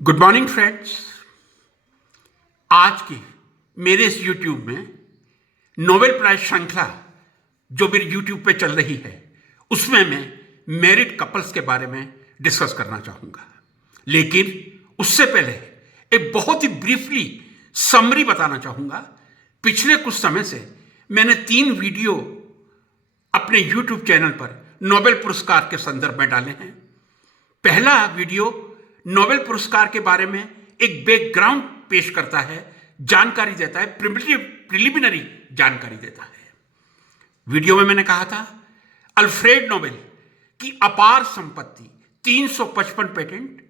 Good morning friends. आज के मेरे इस यूट्यूब में नोबेल प्राइज श्रृंखला जो मेरी यूट्यूब पे चल रही है उसमें मैं मैरिड कपल्स के बारे में डिस्कस करना चाहूँगा। लेकिन उससे पहले एक बहुत ही ब्रीफली समरी बताना चाहूँगा। पिछले कुछ समय से मैंने 3 वीडियो अपने यूट्यूब चैनल पर नोबेल पुरस्कार के संदर्भ में डाले हैं। पहला वीडियो नोबेल पुरस्कार के बारे में एक बैकग्राउंड पेश करता है, जानकारी देता है, प्रिलिमिनरी जानकारी देता है। वीडियो में मैंने कहा था अल्फ्रेड नोबेल की अपार संपत्ति, 355 पेटेंट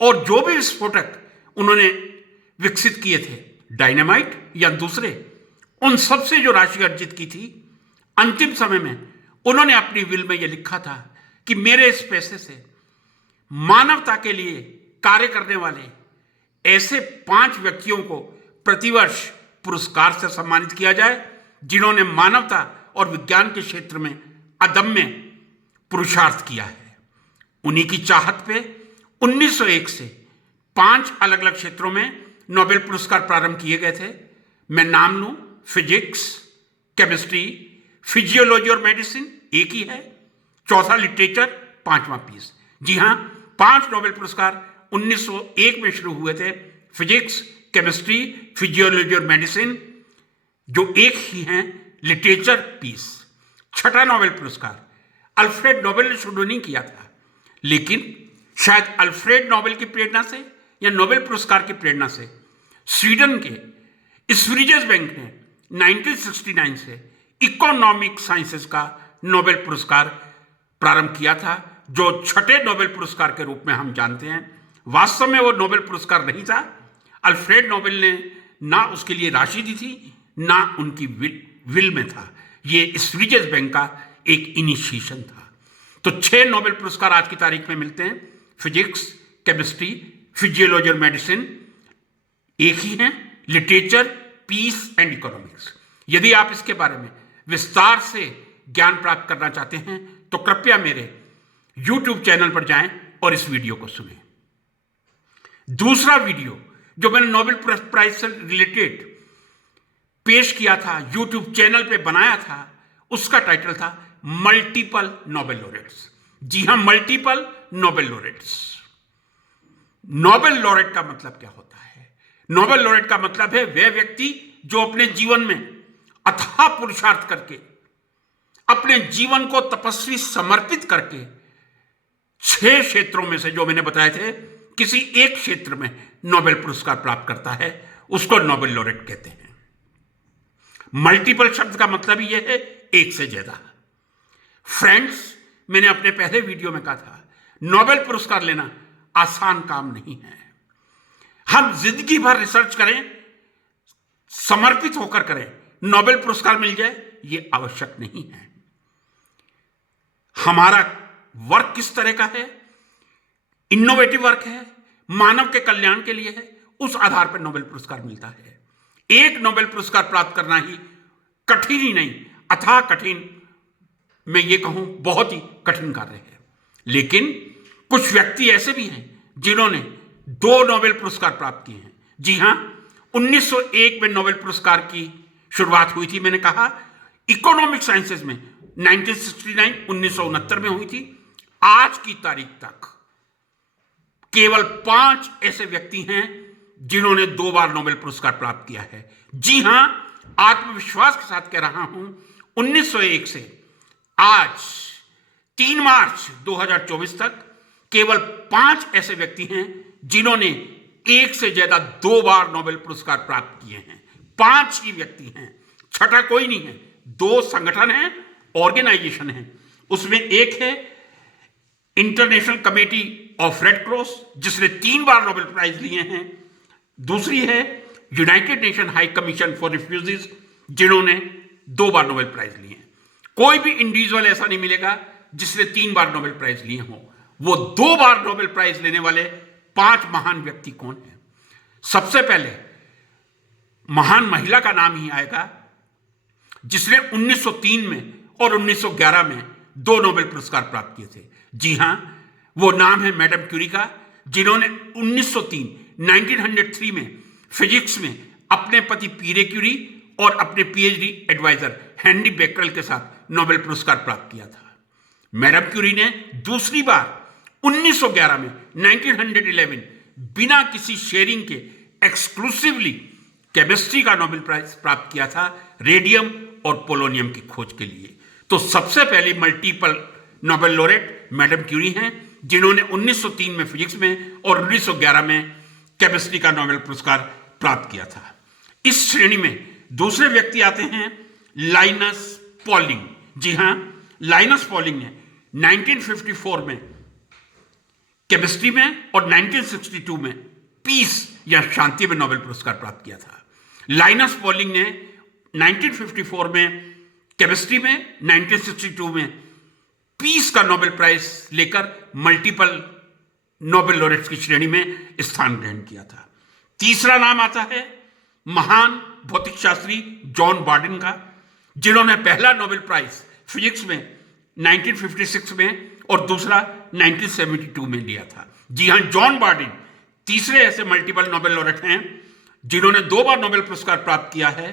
और जो भी विस्फोटक उन्होंने विकसित किए थे, डायनामाइट या दूसरे, उन सब से जो राशि अर्जित की थी, अंतिम समय में उन्होंने अपनी विल में यह लिखा था कि मेरे इस पैसे से मानवता के लिए कार्य करने वाले ऐसे 5 व्यक्तियों को प्रतिवर्ष पुरस्कार से सम्मानित किया जाए जिन्होंने मानवता और विज्ञान के क्षेत्र में अदम्य पुरुषार्थ किया है। उन्हीं की चाहत पे 1901 से 5 अलग अलग क्षेत्रों में नोबेल पुरस्कार प्रारंभ किए गए थे। मैं नाम लूं, फिजिक्स, केमिस्ट्री, फिजियोलॉजी और मेडिसिन एक ही है, चौथा लिटरेचर, 5वां पीस। जी हां, 5 नोबेल पुरस्कार 1901 में शुरू हुए थे। फिजिक्स, केमिस्ट्री, फिजियोलॉजी और मेडिसिन जो एक ही हैं, लिटरेचर, पीस। छठा नोबेल पुरस्कार अल्फ्रेड नोबेल ने शुरू नहीं किया था, लेकिन शायद अल्फ्रेड नोबेल की प्रेरणा से या नोबेल पुरस्कार की प्रेरणा से स्वीडन के स्विरिजेस बैंक ने 1969 से इकोनॉमिक साइंसेस का नोबेल पुरस्कार प्रारंभ किया था, जो छठे नोबेल पुरस्कार के रूप में हम जानते हैं। वास्तव में वो नोबेल पुरस्कार नहीं था। अल्फ्रेड नोबेल ने ना उसके लिए राशि दी थी, ना उनकी विल में था। ये स्विरिजेस बैंक का एक इनिशिएशन था। तो 6 नोबेल पुरस्कार आज की तारीख में मिलते हैं। फिजिक्स, केमिस्ट्री, फिजियोलॉजी और मेडिसिन एक ही हैं, लिटरेचर, पीस एंड इकोनॉमिक्स। यदि आप इसके बारे में विस्तार से ज्ञान प्राप्त करना चाहते हैं तो कृपया मेरे YouTube चैनल पर जाएं और इस वीडियो को सुनें। दूसरा वीडियो जो मैंने नोबेल प्राइज से रिलेटेड पेश किया था, YouTube चैनल पे बनाया था, उसका टाइटल था मल्टीपल नोबेल लॉरेट्स। जी हां, multiple Nobel laureates. Nobel laureate का मतलब क्या होता है? नोबेल लॉरेट का मतलब है वह व्यक्ति जो अपने जीवन में अथाह पुरुषार्थ करके, अपने जीवन को तपस्वी समर्पित करके 6 क्षेत्रों में से जो मैंने बताए थे, किसी एक क्षेत्र में नोबेल पुरस्कार प्राप्त करता है, उसको नोबेल लॉरेट कहते हैं। मल्टीपल शब्द का मतलब ही यह है एक से ज्यादा। फ्रेंड्स, मैंने अपने पहले वीडियो में कहा था नोबेल पुरस्कार लेना आसान काम नहीं है। हम जिंदगी भर रिसर्च करें, समर्पित होकर करें, नोबेल पुरस्कार मिल जाए, यह आवश्यक नहीं है। हमारा वर्क किस तरह का है? इनोवेटिव वर्क है, मानव के कल्याण के लिए है, उस आधार पर नोबेल पुरस्कार मिलता है। एक नोबेल पुरस्कार प्राप्त करना ही कठिन ही नहीं, अथाह कठिन, मैं ये कहूं बहुत ही कठिन कार्य है। लेकिन कुछ व्यक्ति ऐसे भी हैं जिन्होंने 2 नोबेल पुरस्कार प्राप्त किए हैं। जी हां, 1901 में नोबेल पुरस्कार की शुरुआत हुई थी। मैंने कहा इकोनॉमिक साइंसेस में 1969 में हुई थी। आज की तारीख तक केवल 5 ऐसे व्यक्ति हैं जिन्होंने 2 बार नोबेल पुरस्कार प्राप्त किया है। जी हां, आत्मविश्वास के साथ कह रहा हूं, 1901 से आज 3 मार्च 2024 तक केवल 5 ऐसे व्यक्ति हैं जिन्होंने एक से ज्यादा 2 बार नोबेल पुरस्कार प्राप्त किए हैं। 5 ही व्यक्ति हैं, छठा कोई नहीं है। 2 संगठन हैं, ऑर्गेनाइजेशन है। उसमें एक है international committee of red cross, जिसने 3 बार नोबेल प्राइज लिए हैं। दूसरी है United nation high commission for refugees, जिन्होंने 2 बार नोबेल प्राइज लिए हैं। कोई भी इंडिविजुअल ऐसा नहीं मिलेगा जिसने 3 बार नोबेल प्राइज लिए हों। वो 2 बार नोबेल प्राइज लेने वाले 5 महान व्यक्ति कौन हैं? सबसे पहले महान महिला का नाम ही आएगा जिसने 1903 में और 1911 में 2 नोबेल पुरस्कार प्राप्त किए थे। जी हां, वो नाम है मैडम क्यूरी का, जिन्होंने 1903 में फिजिक्स में अपने पति पीरे क्यूरी और अपने पीएचडी एडवाइजर हेनरी बेकरल के साथ नोबेल पुरस्कार प्राप्त किया था। मैडम क्यूरी ने दूसरी बार 1911 में 1911 बिना किसी शेयरिंग के एक्सक्लूसिवली केमिस्ट्री का नोबेल प्राइज प्राप्त किया था रेडियम और पोलोनियम की खोज के लिए। तो सबसे पहले multiple Nobel laureate madam Curie हैं, जिन्होंने 1903 में फिजिक्स में और 1911 में केमिस्ट्री का नोबेल पुरस्कार प्राप्त किया था। इस श्रेणी में दूसरे व्यक्ति आते हैं लाइनस पॉलिंग। जी हां, लाइनस पॉलिंग ने 1954 में केमिस्ट्री में और 1962 में पीस या शांति में नोबेल पुरस्कार प्राप्त किया था। लाइनस पॉलिंग ने 1954 में केमिस्ट्री में, 1962 में पीस का नोबेल प्राइज लेकर मल्टीपल नोबेल लॉरेट्स की श्रेणी में स्थान ग्रहण किया था। तीसरा नाम आता है महान भौतिक शास्त्री जॉन बार्डिन का, जिन्होंने पहला नोबेल प्राइज फिजिक्स में 1956 में और दूसरा 1972 में लिया था। जी हां, जॉन बार्डिन तीसरे ऐसे मल्टीपल नोबेल लॉरेट हैं जिन्होंने 2 बार नोबेल पुरस्कार प्राप्त किया है,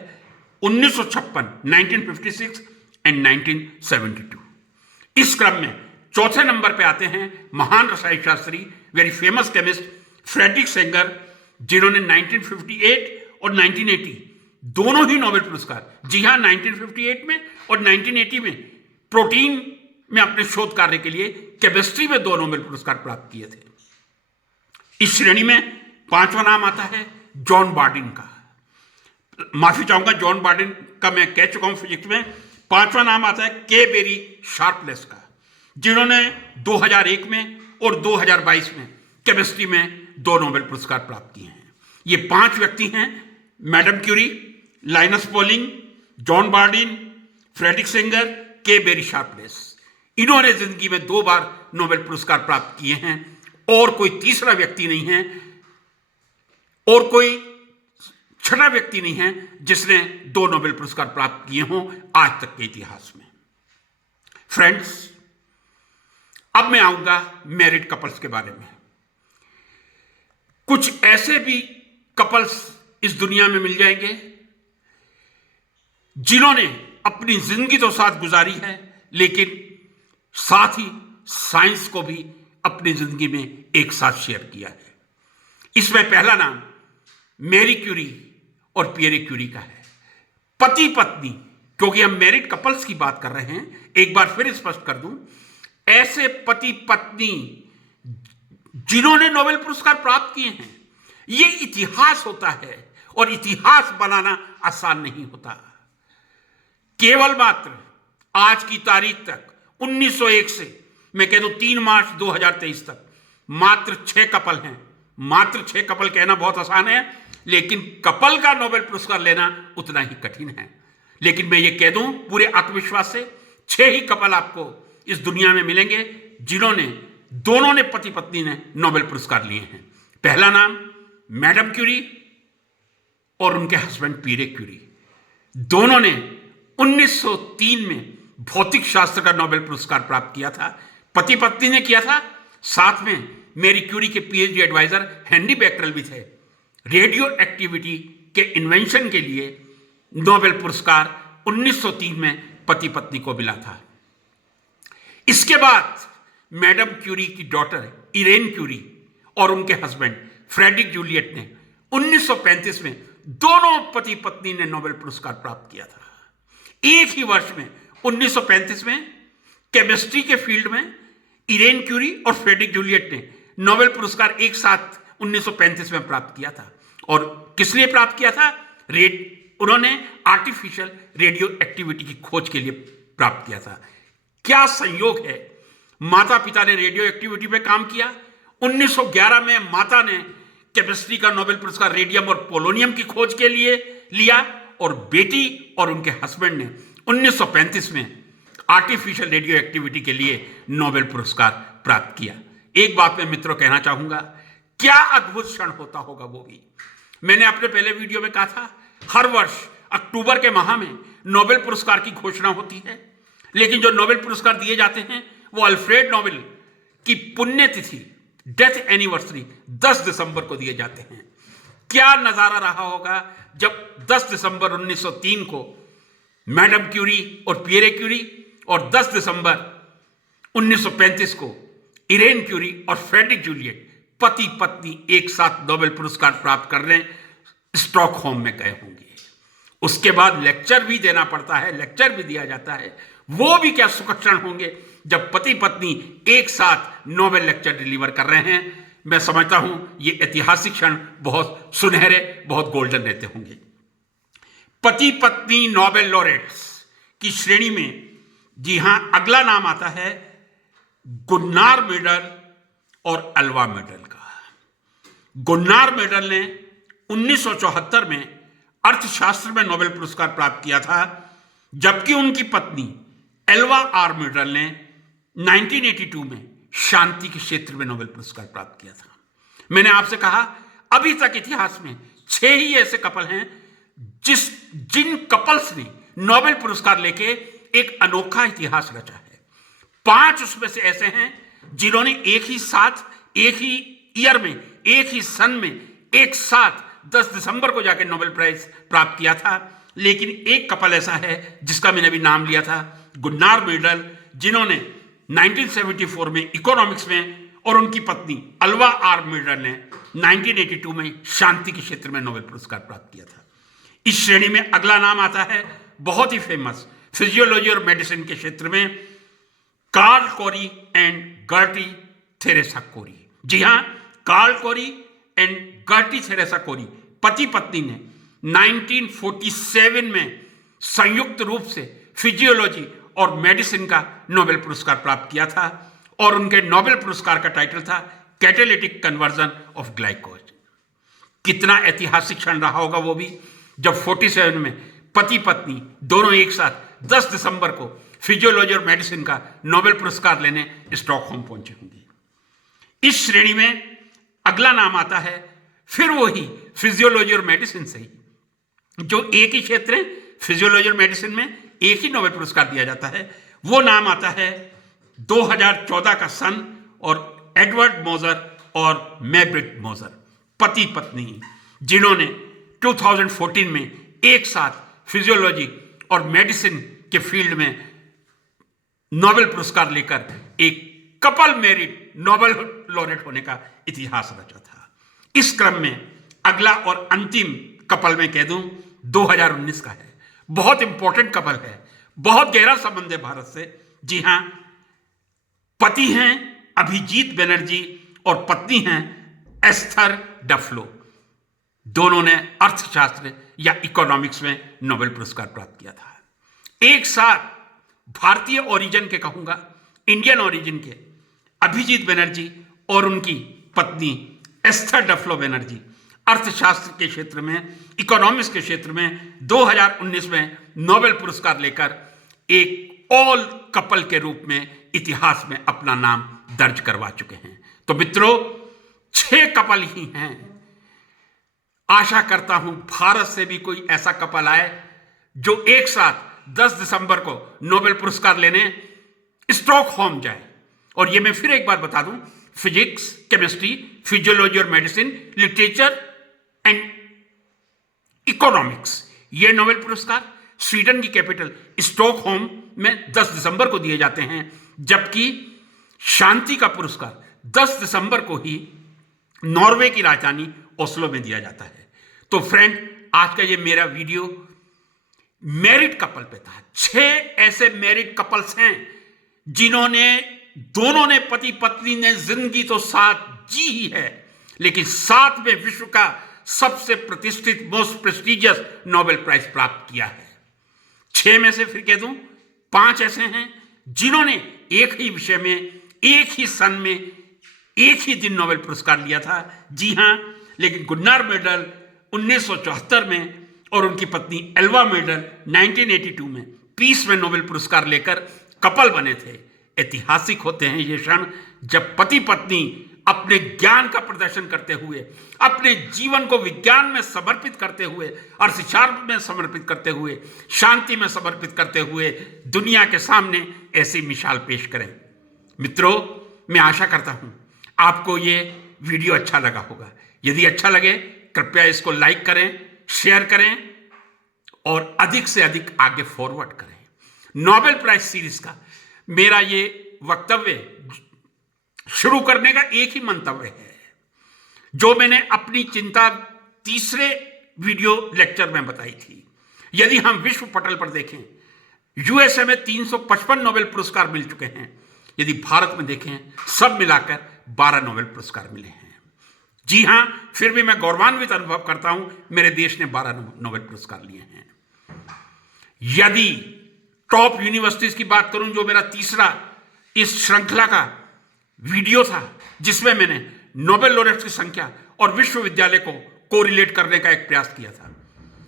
1956, 1956 एंड 1972। इस क्रम में चौथे नंबर पे आते हैं महान रसायन शास्त्री, very famous chemist Frederick Sanger, जिन्होंने 1958 और 1980 दोनों ही नोबेल पुरस्कार, जी हां 1958 में और 1980 में प्रोटीन में अपने शोध कार्य के लिए केमिस्ट्री में 2 नोबेल पुरस्कार प्राप्त किए थे। इस श्रेणी में 5वां नाम आता है जॉन बार्डिन का। माफी चाहूंगा, जॉन बार्डिन का मैं कह चुका हूं फिजिक्स में। 5वां नाम आता है के बेरी शार्पलेस का, जिन्होंने 2001 में और 2022 में केमिस्ट्री में 2 नोबेल पुरस्कार प्राप्त किए हैं। ये 5 व्यक्ति हैं, madam Curie, Linus Pauling, John Bardeen, Frederick Sanger, K Barry Sharpless. इन्होंने जिंदगी में 2 बार नोबेल पुरस्कार प्राप्त किए हैं और कोई तीसरा व्यक्ति नहीं है और कोई छठा व्यक्ति नहीं है जिसने 2 नोबेल पुरस्कार प्राप्त किए हों आज तक के इतिहास में। फ्रेंड्स, अब मैं आऊंगा मैरिड कपल्स के बारे में। कुछ ऐसे भी कपल्स इस दुनिया में मिल जाएंगे जिन्होंने अपनी जिंदगी तो साथ गुजारी है, लेकिन साथ ही साइंस को भी अपनी जिंदगी में एक साथ शेयर किया है। इसमें पहला नाम मैरी क्यूरी और पियरे क्यूरी का है। पति पत्नी, क्योंकि हम मैरिड कपल्स की बात कर रहे हैं, एक बार फिर स्पष्ट कर दूं, ऐसे पति पत्नी जिन्होंने नोबेल पुरस्कार प्राप्त किए हैं, यह इतिहास होता है और इतिहास बनाना आसान नहीं होता। केवल मात्र आज की तारीख तक 1901 से मैं कह दूं 3 मार्च 2023 तक मात्र 6 कपल हैं। मात्र 6 कपल कहना बहुत आसान है, लेकिन कपल का नोबेल पुरस्कार लेना उतना ही कठिन है। लेकिन मैं ये कह दूं पूरे आत्मविश्वास से, 6 ही कपल आपको इस दुनिया में मिलेंगे जिन्होंने, दोनों ने पति पत्नी ने नोबेल पुरस्कार लिए हैं। पहला नाम मैडम क्यूरी और उनके हस्बैंड पीरे क्यूरी। दोनों ने 1903 में भौतिक शास्त्र का नोबेल पुरस्कार प्राप्त किया था। पति पत्नी ने किया था, साथ में मैरी क्यूरी के पीएचडी एडवाइजर हेनरी बेकरल भी थे। रेडियो एक्टिविटी के इन्वेंशन के लिए नोबेल पुरस्कार 1903 में पति पत्नी को मिला था। इसके बाद मैडम क्यूरी की डॉटर इरेन क्यूरी और उनके हस्बैंड फ्रेडरिक जूलियट ने 1935 में दोनों पति पत्नी ने नोबेल पुरस्कार प्राप्त किया था। एक ही वर्ष में 1935 में केमिस्ट्री के फील्ड में इरेन क्यूरी और फ्रेडरिक जूलियट ने नोबेल पुरस्कार एक साथ 1935 में प्राप्त किया था। और किस लिए प्राप्त किया था? उन्होंने आर्टिफिशियल रेडियो एक्टिविटी की खोज के लिए प्राप्त किया था। क्या संयोग है, माता पिता ने रेडियो एक्टिविटी पे काम किया। 1911 में माता ने केमिस्ट्री का नोबेल पुरस्कार रेडियम और पोलोनियम की खोज के लिए लिया और बेटी और उनके हस्बैंड ने 1935 में आर्टिफिशियल रेडियो एक्टिविटी के लिए नोबेल पुरस्कार प्राप्त किया। एक बात मैं मित्रों कहना चाहूंगा, क्या अद्भुत क्षण होता होगा वो भी। मैंने अपने पहले वीडियो में कहा था, हर वर्ष अक्टूबर के माह में नोबेल पुरस्कार की घोषणा होती है, लेकिन जो नोबेल पुरस्कार दिए जाते हैं वो अल्फ्रेड नोबेल की पुण्यतिथि डेथ एनिवर्सरी 10 दिसंबर को दिए जाते हैं। क्या नजारा रहा होगा जब 10 दिसंबर 1903 को मैडम क्यूरी और पियरे क्यूरी और 10 दिसंबर 1935 को इरेन क्यूरी और फ्रेडरिक जूलियट पति पत्नी एक साथ नोबेल पुरस्कार प्राप्त करने स्टॉकहोम में गए होंगे। उसके बाद लेक्चर भी देना पड़ता है, लेक्चर भी दिया जाता है। वो भी क्या सुखद क्षण होंगे जब पति पत्नी एक साथ नोबेल लेक्चर डिलीवर कर रहे हैं। मैं समझता हूं ये ऐतिहासिक क्षण बहुत सुनहरे, बहुत गोल्डन रहते होंगे। पति पत्नी नोबेल लॉरेट्स की श्रेणी में जी हां अगला नाम आता है गुन्नार मेडल और अल्वा मेडल का। गुन्नार मेडल ने 1974 में अर्थशास्त्र में नोबेल पुरस्कार प्राप्त किया था, जबकि उनकी पत्नी एल्वा आर मेडल ने 1982 में शांति के क्षेत्र में नोबेल पुरस्कार प्राप्त किया था। मैंने आपसे कहा अभी तक इतिहास में 6 ही ऐसे कपल हैं जिन कपल्स ने नोबेल पुरस्कार लेके एक अनोखा इतिहास रचा है। 5 उसमें से ऐसे हैं जिन्होंने एक ही साथ, एक ही ईयर में, एक ही सन में एक साथ 10 दिसंबर को जाकर नोबेल प्राइज प्राप्त किया था। लेकिन एक कपल ऐसा है जिसका मैंने अभी नाम लिया था, गुन्नार मेडल, जिन्होंने 1974 में इकोनॉमिक्स में और उनकी पत्नी अल्वा आर मेडल ने 1982 में शांति के क्षेत्र में नोबेल पुरस्कार प्राप्त किया था। इस श्रेणी में अगला नाम आता है बहुत ही फेमस फिजियोलॉजी और मेडिसिन के क्षेत्र में कार्ल कोरी एंड गर्टी थेरेसा कोरी। जी हां, कार्ल कोरी एंड गर्टी थेरेसा कोरी पति पत्नी ने 1947 में संयुक्त रूप से फिजियोलॉजी और मेडिसिन का नोबेल पुरस्कार प्राप्त किया था और उनके नोबेल पुरस्कार का टाइटल था कैटालिटिक कन्वर्जन ऑफ ग्लाइकोज। कितना ऐतिहासिक क्षण रहा होगा वो भी, जब 47 में पति पत्नी दोनों एक साथ 10 दिसंबर को फिजियोलॉजी और मेडिसिन का नोबेल पुरस्कार लेने स्टॉकहोम पहुंचे होंगे। इस श्रेणी में अगला नाम आता है फिर वही फिजियोलॉजी और मेडिसिन से ही, जो एक ही क्षेत्र है, फिजियोलॉजी और मेडिसिन में एक ही नोबेल पुरस्कार दिया जाता है। वो नाम आता है 2014 का सन और एडवर्ड मोजर और मैब्रिट मोजर पति पत्नी, जिन्होंने 2014 में एक साथ फिजियोलॉजी और मेडिसिन के फील्ड में नोबेल पुरस्कार लेकर एक कपल मेरिट नोबेल लॉरेट होने का इतिहास रचा था। इस क्रम में अगला और अंतिम कपल मैं कह दूं 2019 का है। बहुत इंपॉर्टेंट कपल है, बहुत गहरा संबंध है भारत से। जी हां, पति हैं अभिजीत बनर्जी और पत्नी हैं एस्थर डफलो। दोनों ने अर्थशास्त्र या इकोनॉमिक्स में नोबेल पुरस्कार प्राप्त किया था। एक साथ भारतीय ओरिजिन के कहूंगा, इंडियन ओरिजिन के अभिजीत बनर्जी और उनकी पत्नी एस्थर डफलो बनर्जी अर्थशास्त्र के क्षेत्र में, इकोनॉमिक्स के क्षेत्र में 2019 में नोबेल पुरस्कार लेकर एक ऑल कपल के रूप में इतिहास में अपना नाम दर्ज करवा चुके हैं। तो मित्रों, 6 कपल ही हैं। आशा करता हूं भारत से भी कोई ऐसा कपल आए जो एक साथ 10 दिसंबर को नोबेल पुरस्कार लेने स्टॉकहोम जाए। और ये मैं फिर एक बार बता दूं, फिजिक्स, केमिस्ट्री, फिजियोलॉजी और मेडिसिन, लिटरेचर एंड इकोनॉमिक्स, ये नोबेल पुरस्कार स्वीडन की कैपिटल स्टॉकहोम में 10 दिसंबर को दिए जाते हैं, जबकि शांति का पुरस्कार 10 दिसंबर को ही नॉर्वे की राजधानी ओस्लो में दिया जाता है। तो फ्रेंड, आज का ये मेरा वीडियो मैरिड कपल पे था। 6 ऐसे मैरिड कपल्स हैं जिन्होंने, दोनों ने, पति पत्नी ने जिंदगी तो साथ जी ही है, लेकिन साथ में विश्व का सबसे प्रतिष्ठित, मोस्ट प्रेस्टिजियस नोबेल प्राइज प्राप्त किया है। 6 में से फिर कह दूं 5 ऐसे हैं जिन्होंने एक ही विषय में, एक ही सन में, एक ही दिन नोबेल पुरस्कार लिया था। जी हां, लेकिन गुन्नार मेडल 1974 में और उनकी पत्नी एल्वा मेडल 1982 में पीस में नोबेल पुरस्कार लेकर कपल बने थे। ऐतिहासिक होते हैं ये क्षण जब पति पत्नी अपने ज्ञान का प्रदर्शन करते हुए, अपने जीवन को विज्ञान में समर्पित करते हुए, अर्थशास्त्र में समर्पित करते हुए, शांति में समर्पित करते हुए दुनिया के सामने ऐसी मिसाल पेश करें। मित्रों, मैं आशा करता हूं आपको ये वीडियो अच्छा लगा होगा। यदि अच्छा लगे कृपया इसको लाइक करें, शेयर करें और अधिक से अधिक आगे फॉरवर्ड करें। नोबेल प्राइज सीरीज का मेरा ये वक्तव्य शुरू करने का एक ही मंतव्य है, जो मैंने अपनी चिंता तीसरे वीडियो लेक्चर में बताई थी। यदि हम विश्व पटल पर देखें, यूएसए में 355 नोबेल पुरस्कार मिल चुके हैं। यदि भारत में देखें, सब मिलाकर 12 नोबेल पुरस्कार मिले हैं। जी हां, फिर भी मैं गौरवान्वित अनुभव करता हूं, मेरे देश ने 12 नोबेल पुरस्कार लिए हैं। यदि टॉप यूनिवर्सिटीज की बात करूं, जो मेरा तीसरा इस श्रृंखला का वीडियो था, जिसमें मैंने नोबेल लॉरेट्स की संख्या और विश्वविद्यालय को कोरिलेट करने का एक प्रयास किया था।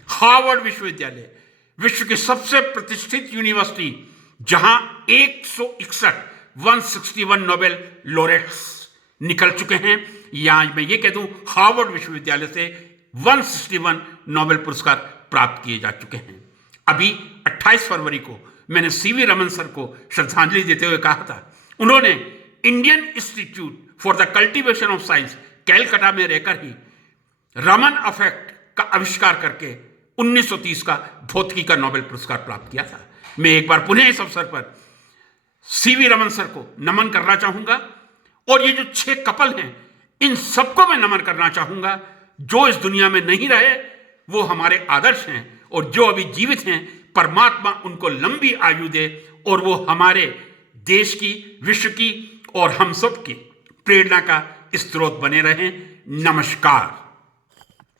हार्वर्ड विश्वविद्यालय विश्व की सबसे प्रतिष्ठित यूनिवर्सिटी, जहां 161 नोबेल लॉरेट्स निकल चुके हैं, या मैं ये कह दूं हार्वर्ड विश्वविद्यालय से 161 नोबेल पुरस्कार प्राप्त किए जा चुके हैं। अभी 28 फरवरी को मैंने सीवी रमन सर को श्रद्धांजलि देते हुए कहा था, उन्होंने Indian institute for the cultivation of science Calcutta में रहकर ही रमन इफेक्ट का आविष्कार करके 1930 का भौतिकी का नोबेल पुरस्कार प्राप्त किया था। मैं एक बार पुनः इस अवसर पर सीवी रमन सर को नमन करना चाहूंगा, और ये जो 6 कपल हैं, इन सबको मैं नमन करना चाहूंगा। जो इस दुनिया में नहीं रहे वो हमारे आदर्श हैं, और जो अभी जीवित हैं, परमात्मा उनको लंबी आयु दे, और वो हमारे देश की, विश्व की और हम सब की प्रेरणा का स्रोत बने रहें। नमस्कार।